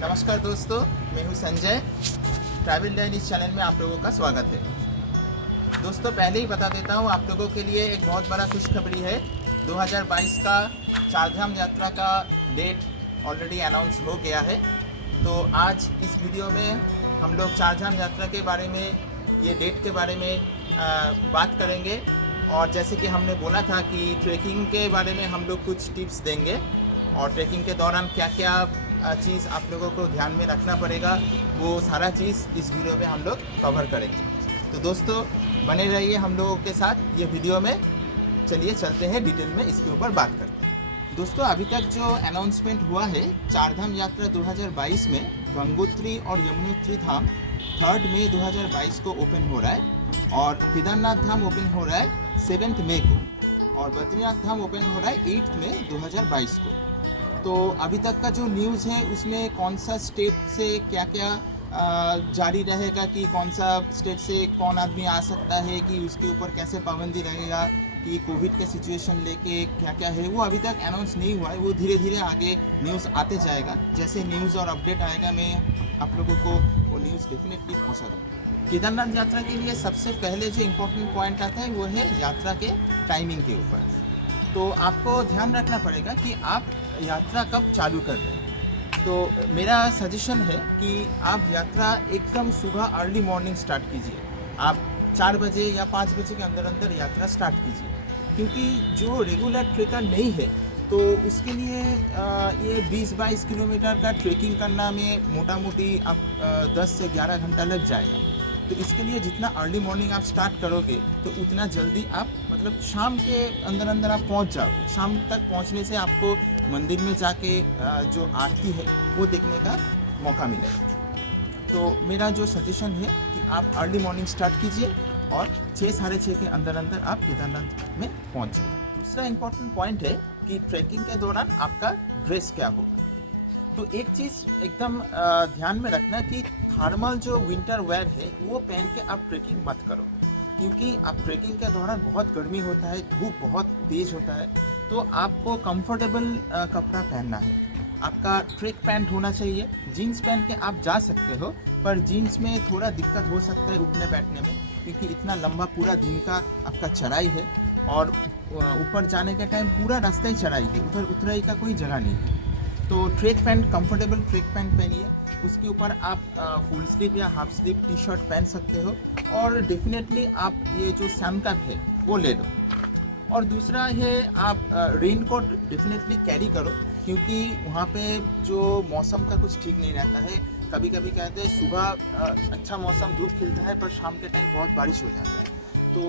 नमस्कार दोस्तों, मैं हूं संजय। ट्रैवल डाइन इस चैनल में आप लोगों का स्वागत है। दोस्तों, पहले ही बता देता हूं आप लोगों के लिए एक बहुत बड़ा खुशखबरी है। 2022 का चारधाम यात्रा का डेट ऑलरेडी अनाउंस हो गया है। तो आज इस वीडियो में हम लोग चारधाम यात्रा के बारे में, ये डेट के बारे में बात करेंगे। और जैसे कि हमने बोला था कि ट्रैकिंग के बारे में हम लोग कुछ टिप्स देंगे और ट्रैकिंग के दौरान क्या क्या चीज़ आप लोगों को ध्यान में रखना पड़ेगा, वो सारा चीज़ इस वीडियो में हम लोग कवर करेंगे। तो दोस्तों, बने रहिए हम लोगों के साथ ये वीडियो में। चलिए चलते हैं डिटेल में इसके ऊपर बात करते हैं। दोस्तों, अभी तक जो अनाउंसमेंट हुआ है, चारधाम यात्रा 2022 में गंगोत्री और यमुनोत्री धाम 3 मई 2022 को ओपन हो रहा है और केदारनाथ धाम ओपन हो रहा है 7 मई को और बद्रीनाथ धाम ओपन हो रहा है 8 मई 2022 को। तो अभी तक का जो न्यूज़ है उसमें कौन सा स्टेट से क्या क्या जारी रहेगा, कि कौन सा स्टेट से कौन आदमी आ सकता है, कि उसके ऊपर कैसे पाबंदी रहेगा, कि कोविड के सिचुएशन लेके क्या क्या है, वो अभी तक अनाउंस नहीं हुआ है। वो धीरे धीरे आगे न्यूज़ आते जाएगा। जैसे न्यूज़ और अपडेट आएगा मैं आप लोगों को वो न्यूज़ डेफिनेटली पहुँचा दूँगा। केदारनाथ यात्रा के लिए सबसे पहले जो इम्पोर्टेंट पॉइंट आता है वो है यात्रा के टाइमिंग के ऊपर। तो आपको ध्यान रखना पड़ेगा कि आप यात्रा कब चालू कर रहे हैं। तो मेरा सजेशन है कि आप यात्रा एकदम सुबह अर्ली मॉर्निंग स्टार्ट कीजिए। आप 4 बजे या 5 बजे के अंदर अंदर यात्रा स्टार्ट कीजिए, क्योंकि जो रेगुलर ट्रेकर नहीं है तो उसके लिए ये 20-22 किलोमीटर का ट्रेकिंग करना में मोटा मोटी आप 10 से 11 घंटा लग जाएगा। तो इसके लिए जितना अर्ली मॉर्निंग आप स्टार्ट करोगे तो उतना जल्दी आप मतलब शाम के अंदर अंदर आप पहुंच जाओगे। शाम तक पहुंचने से आपको मंदिर में जाके जो आरती है वो देखने का मौका मिलेगा। तो मेरा जो सजेशन है कि आप अर्ली मॉर्निंग स्टार्ट कीजिए और 6-6:30 के अंदर अंदर आप केदारनाथ में पहुंच जाइए। दूसरा इम्पोर्टेंट पॉइंट है कि ट्रैकिंग के दौरान आपका ड्रेस क्या होगा। तो एक चीज़ एकदम ध्यान में रखना कि थर्मल जो विंटर वेयर है वो पहन के आप ट्रैकिंग मत करो, क्योंकि आप ट्रैकिंग के दौरान बहुत गर्मी होता है, धूप बहुत तेज़ होता है। तो आपको कंफर्टेबल कपड़ा पहनना है। आपका ट्रैक पैंट होना चाहिए। जीन्स पहन के आप जा सकते हो, पर जीन्स में थोड़ा दिक्कत हो सकता है उठने बैठने में, क्योंकि इतना लंबा पूरा दिन का आपका चढ़ाई है और ऊपर जाने के टाइम पूरा रास्ता ही चढ़ाई है, उधर उतराई का कोई जगह नहीं है। तो track pant, comfortable track pant पहनिए। उसके ऊपर आप फुल स्लीव या हाफ स्लीव टी शर्ट पहन सकते हो और डेफिनेटली आप ये जो सैम कैप है वो ले लो। और दूसरा है आप रेन कोट डेफिनेटली कैरी करो, क्योंकि वहाँ पे जो मौसम का कुछ ठीक नहीं रहता है। कभी कभी कहते हैं सुबह अच्छा मौसम, धूप खिलता है, पर शाम के टाइम बहुत बारिश हो जाता है। तो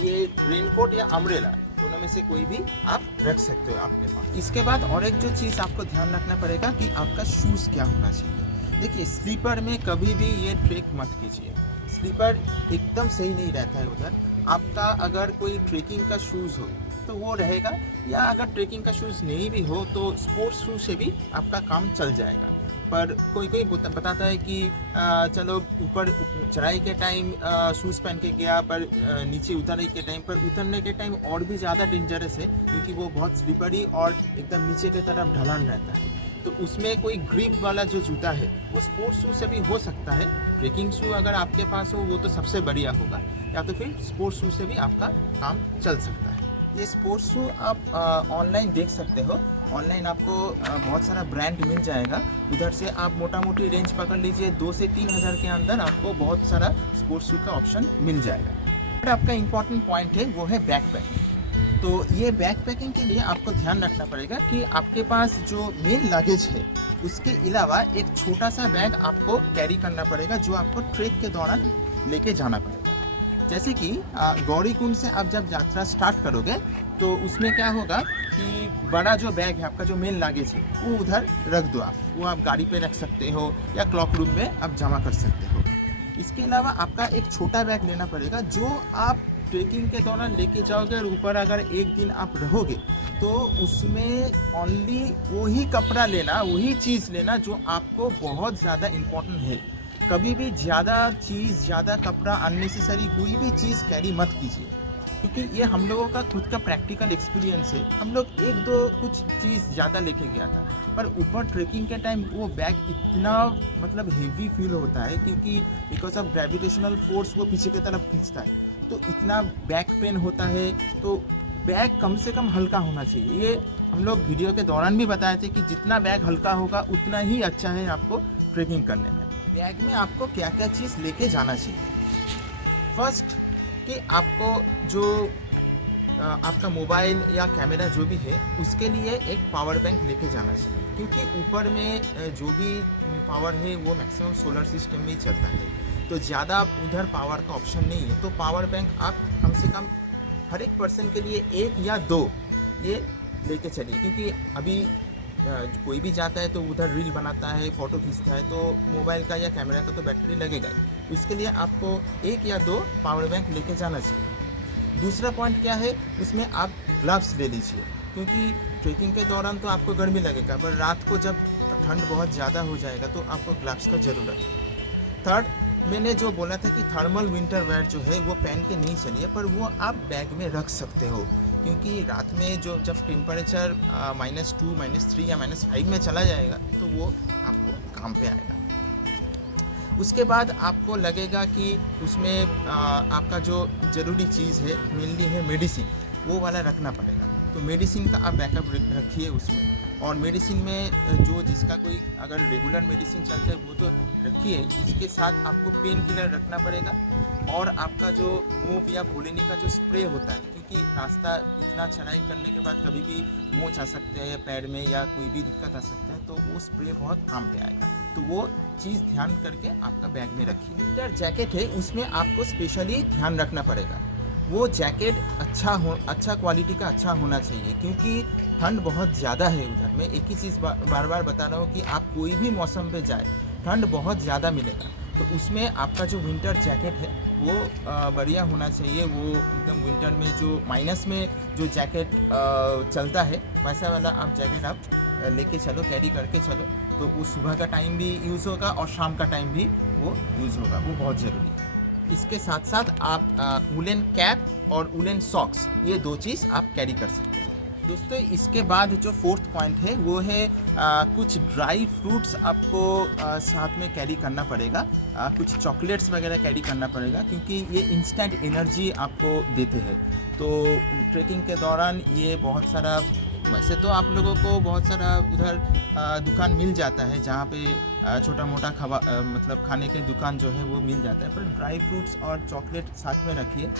ये रेन कोट या अम्ब्रेला दोनों में से कोई भी आप रख सकते हो आपके पास। इसके बाद और एक जो चीज़ आपको ध्यान रखना पड़ेगा कि आपका शूज़ क्या होना चाहिए। देखिए, स्लीपर में कभी भी ये ट्रेक मत कीजिए। स्लीपर एकदम सही नहीं रहता है उधर। आपका अगर कोई ट्रेकिंग का शूज़ हो तो वो रहेगा, या अगर ट्रेकिंग का शूज़ नहीं भी हो तो स्पोर्ट्स शूज़ से भी आपका काम चल जाएगा। पर कोई कोई बताता है कि चलो ऊपर चढ़ाई के टाइम शूज़ पहन के गया, पर नीचे उतरने के टाइम, पर उतरने के टाइम और भी ज़्यादा डेंजरस है, क्योंकि वो बहुत स्लिपरी और एकदम नीचे की तरफ ढलान रहता है। तो उसमें कोई ग्रिप वाला जो जूता है वो स्पोर्ट्स शू से भी हो सकता है। ट्रेकिंग शू अगर आपके पास हो वो तो सबसे बढ़िया होगा, या तो फिर स्पोर्ट्स शू से भी आपका काम चल सकता है। ये स्पोर्ट्स शू आप ऑनलाइन देख सकते हो। ऑनलाइन आपको बहुत सारा ब्रांड मिल जाएगा। उधर से आप मोटा मोटी रेंज पकड़ लीजिए, 2 से 3 हज़ार के अंदर आपको बहुत सारा स्पोर्ट्स शू का ऑप्शन मिल जाएगा। और आपका इम्पॉर्टेंट पॉइंट है वो है बैक पैकिंग। तो ये बैक पैकिंग के लिए आपको ध्यान रखना पड़ेगा कि आपके पास जो मेन लगेज है उसके अलावा एक छोटा सा बैग आपको कैरी करना पड़ेगा, जो आपको ट्रेक के दौरान लेके जाना पड़ेगा। जैसे कि गौरीकुंड से आप जब यात्रा स्टार्ट करोगे तो उसमें क्या होगा कि बड़ा जो बैग है आपका, जो मेन लगेज है, वो उधर रख दो। वो आप गाड़ी पे रख सकते हो या क्लॉक रूम में आप जमा कर सकते हो। इसके अलावा आपका एक छोटा बैग लेना पड़ेगा, जो आप ट्रेकिंग के दौरान लेके जाओगे। और ऊपर अगर एक दिन आप रहोगे तो उसमें ओनली वही कपड़ा लेना, वही चीज़ लेना जो आपको बहुत ज़्यादा इम्पोर्टेंट है। कभी भी ज़्यादा चीज़, ज़्यादा कपड़ा, अननेसेसरी कोई भी चीज़ कैरी मत कीजिए, क्योंकि ये हम लोगों का खुद का प्रैक्टिकल एक्सपीरियंस है। हम लोग 1-2 कुछ चीज़ ज़्यादा लेके गया था, पर ऊपर ट्रेकिंग के टाइम वो बैग इतना मतलब हेवी फील होता है, क्योंकि बिकॉज ऑफ ग्रेविटेशनल फोर्स वो पीछे की तरफ खींचता है, तो इतना बैक पेन होता है। तो बैग कम से कम हल्का होना चाहिए। ये हम लोग वीडियो के दौरान भी बताए थे कि जितना बैग हल्का होगा उतना ही अच्छा है आपको ट्रेकिंग करने में। बैग में आपको क्या क्या चीज़ लेके जाना चाहिए। फर्स्ट कि आपको जो आपका मोबाइल या कैमरा जो भी है उसके लिए एक पावर बैंक लेके जाना चाहिए, क्योंकि ऊपर में जो भी पावर है वो मैक्सिमम सोलर सिस्टम में ही चलता है, तो ज़्यादा उधर पावर का ऑप्शन नहीं है। तो पावर बैंक आप कम से कम हर एक पर्सन के लिए 1 या 2 ये लेके चलिए, क्योंकि अभी कोई भी जाता है तो उधर रील बनाता है, फ़ोटो खींचता है, तो मोबाइल का या कैमरा का तो बैटरी लगेगा ही। इसके लिए आपको 1 या 2 पावर बैंक लेके जाना चाहिए। दूसरा पॉइंट क्या है, उसमें आप ग्लव्स ले लीजिए, क्योंकि ट्रेकिंग के दौरान तो आपको गर्मी लगेगा, पर रात को जब ठंड बहुत ज़्यादा हो जाएगा तो आपको ग्लव्स का ज़रूरत है। थर्ड, मैंने जो बोला था कि थर्मल विंटर वेयर जो है वो पहन के नहीं चलिए, पर वो आप बैग में रख सकते हो, क्योंकि रात में जो जब टेम्परेचर -2, -3 या -5 में चला जाएगा तो वो आपको काम पे आएगा। उसके बाद आपको लगेगा कि उसमें आपका जो ज़रूरी चीज़ है मेनली है मेडिसिन, वो वाला रखना पड़ेगा। तो मेडिसिन का आप बैकअप रखिए उसमें, और मेडिसिन में जो जिसका कोई अगर रेगुलर मेडिसिन चलता है वो तो रखिए, इसके साथ आपको पेन किलर रखना पड़ेगा, और आपका जो मूव या भूलने का जो स्प्रे होता है, क्योंकि रास्ता इतना चढ़ाई करने के बाद कभी भी मोच आ सकते हैं पैर में या कोई भी दिक्कत आ सकता है, तो वो स्प्रे बहुत काम पे आएगा। तो वो चीज़ ध्यान करके आपका बैग में रखिए। विंटर जैकेट है उसमें आपको स्पेशली ध्यान रखना पड़ेगा, वो जैकेट अच्छा क्वालिटी का अच्छा होना चाहिए, क्योंकि ठंड बहुत ज़्यादा है उधर। मैं एक ही चीज़ बार बार बता रहा हूँ कि आप कोई भी मौसम पे जाए ठंड बहुत ज़्यादा मिलेगा, तो उसमें आपका जो विंटर जैकेट है वो बढ़िया होना चाहिए। वो एकदम विंटर में जो माइनस में जो जैकेट चलता है वैसा वाला आप जैकेट आप लेके चलो, कैरी करके चलो, तो वो सुबह का टाइम भी यूज़ होगा और शाम का टाइम भी वो यूज़ होगा, वो बहुत ज़रूरी है। इसके साथ साथ आप वुलन कैप और वुलन सॉक्स, ये 2 चीज़ आप कैरी कर सकते हैं। दोस्तों, इसके बाद जो 4th पॉइंट है वो है कुछ ड्राई फ्रूट्स आपको साथ में कैरी करना पड़ेगा, कुछ चॉकलेट्स वगैरह कैरी करना पड़ेगा, क्योंकि ये इंस्टेंट एनर्जी आपको देते हैं। तो ट्रेकिंग के दौरान ये बहुत सारा, वैसे तो आप लोगों को बहुत सारा उधर दुकान मिल जाता है जहाँ पे छोटा मोटा मतलब खाने के दुकान जो है वो मिल जाता है, पर ड्राई फ्रूट्स और चॉकलेट साथ में रखिए,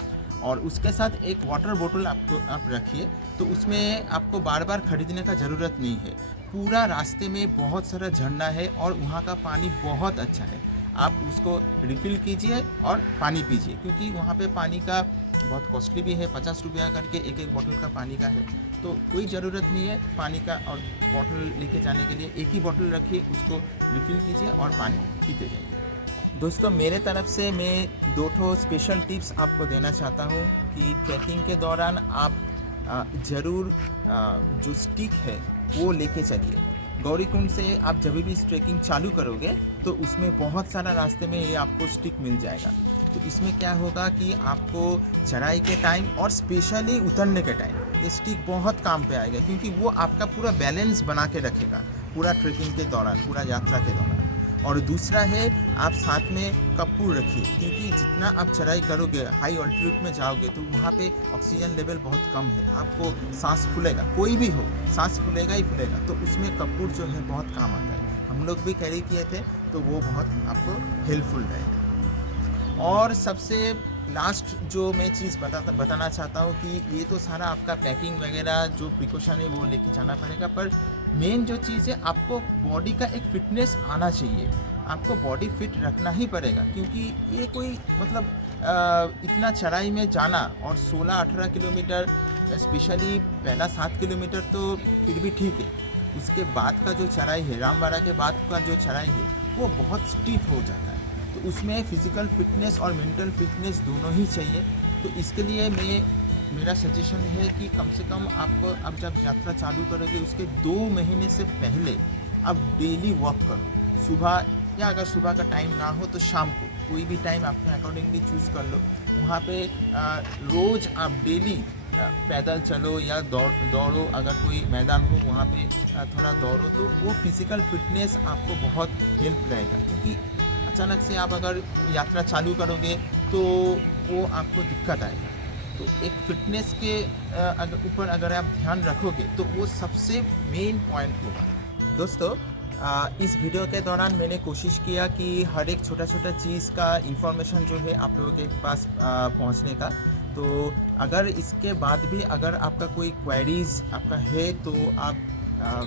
और उसके साथ एक वाटर बोतल आप रखिए। तो उसमें आपको बार बार ख़रीदने का ज़रूरत नहीं है, पूरा रास्ते में बहुत सारा झरना है और वहाँ का पानी बहुत अच्छा है, आप उसको रिफ़िल कीजिए और पानी पीजिए, क्योंकि वहाँ पे पानी का बहुत कॉस्टली भी है, 50 रुपया करके एक बोतल का पानी का है, तो कोई ज़रूरत नहीं है पानी का और बोतल लेके जाने के लिए। एक ही बोतल रखिए, उसको रिफ़िल कीजिए और पानी पीते जाइए। दोस्तों, मेरे तरफ से मैं 2 स्पेशल टिप्स आपको देना चाहता हूँ कि ट्रैकिंग के दौरान आप ज़रूर जो स्टिक है वो लेके चलिए। गौरीकुंड से आप जब भी ट्रैकिंग चालू करोगे तो उसमें बहुत सारा रास्ते में ये आपको स्टिक मिल जाएगा। तो इसमें क्या होगा कि आपको चढ़ाई के टाइम और स्पेशली उतरने के टाइम ये स्टिक बहुत काम पे आएगा, क्योंकि वो आपका पूरा बैलेंस बना के रखेगा पूरा ट्रैकिंग के दौरान, पूरा यात्रा के दौरान। और दूसरा है, आप साथ में कपूर रखिए, क्योंकि जितना आप चढ़ाई करोगे, हाई ऑल्टीट्यूड में जाओगे, तो वहाँ पे ऑक्सीजन लेवल बहुत कम है, आपको सांस फूलेगा, कोई भी हो सांस फूलेगा ही फूलेगा, तो उसमें कपूर जो है बहुत काम आता है। हम लोग भी कैरी किए थे, तो वो बहुत आपको हेल्पफुल रहेगा। और सबसे लास्ट जो मैं चीज़ बताना चाहता हूँ कि ये तो सारा आपका पैकिंग वगैरह जो प्रिकॉशन है वो लेके जाना पड़ेगा, पर मेन जो चीज़ है, आपको बॉडी का एक फिटनेस आना चाहिए, आपको बॉडी फिट रखना ही पड़ेगा, क्योंकि ये कोई मतलब इतना चढ़ाई में जाना और 16-18 किलोमीटर, स्पेशली पहला 7 किलोमीटर तो फिर भी ठीक है, उसके बाद का जो चढ़ाई है, रामबाड़ा के बाद का जो चढ़ाई है वो बहुत स्टीफ हो जाता है, तो उसमें फ़िज़िकल फिटनेस और मेंटल फिटनेस दोनों ही चाहिए। तो इसके लिए मेरा सजेशन है कि कम से कम आपको, अब जब यात्रा चालू करोगे उसके 2 महीने से पहले आप डेली वॉक करो, सुबह, या अगर सुबह का टाइम ना हो तो शाम को, कोई भी टाइम अपने अकॉर्डिंगली चूज़ कर लो। वहाँ पे रोज़ आप डेली पैदल चलो या दौड़ो, अगर कोई मैदान हो वहाँ पे थोड़ा दौड़ो, तो वो फिज़िकल फिटनेस आपको बहुत हेल्प रहेगा। क्योंकि अचानक से आप अगर यात्रा चालू करोगे तो वो आपको दिक्कत आएगा। तो एक फिटनेस के ऊपर अगर आप ध्यान रखोगे तो वो सबसे मेन पॉइंट होगा। दोस्तों, इस वीडियो के दौरान मैंने कोशिश किया कि हर एक छोटा छोटा चीज़ का इन्फॉर्मेशन जो है आप लोगों के पास पहुंचने का। तो अगर इसके बाद भी अगर आपका कोई क्वेरीज़ आपका है तो आप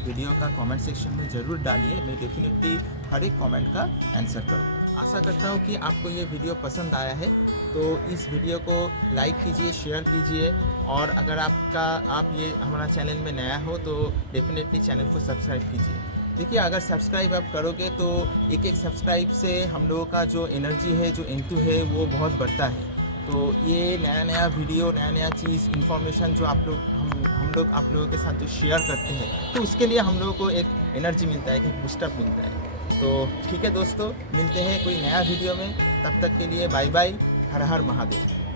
वीडियो का कमेंट सेक्शन में ज़रूर डालिए। मैं डेफिनेटली हर एक कमेंट का आंसर करूँगा। आशा करता हूँ कि आपको ये वीडियो पसंद आया है, तो इस वीडियो को लाइक कीजिए, शेयर कीजिए, और अगर आप ये हमारा चैनल में नया हो तो डेफिनेटली चैनल को सब्सक्राइब कीजिए। देखिए, अगर सब्सक्राइब आप करोगे तो एक एक सब्सक्राइब से हम लोगों का जो एनर्जी है, जो एंथू है, वो बहुत बढ़ता है। तो ये नया नया वीडियो, नया नया चीज़, इन्फॉर्मेशन जो हम लोग आप लोगों के साथ जो शेयर करते हैं, तो उसके लिए हम लोगों को एक एनर्जी मिलता है, एक बूस्टअप मिलता है। तो ठीक है दोस्तों, मिलते हैं कोई नया वीडियो में। तब तक के लिए बाय बाय। हर हर महादेव।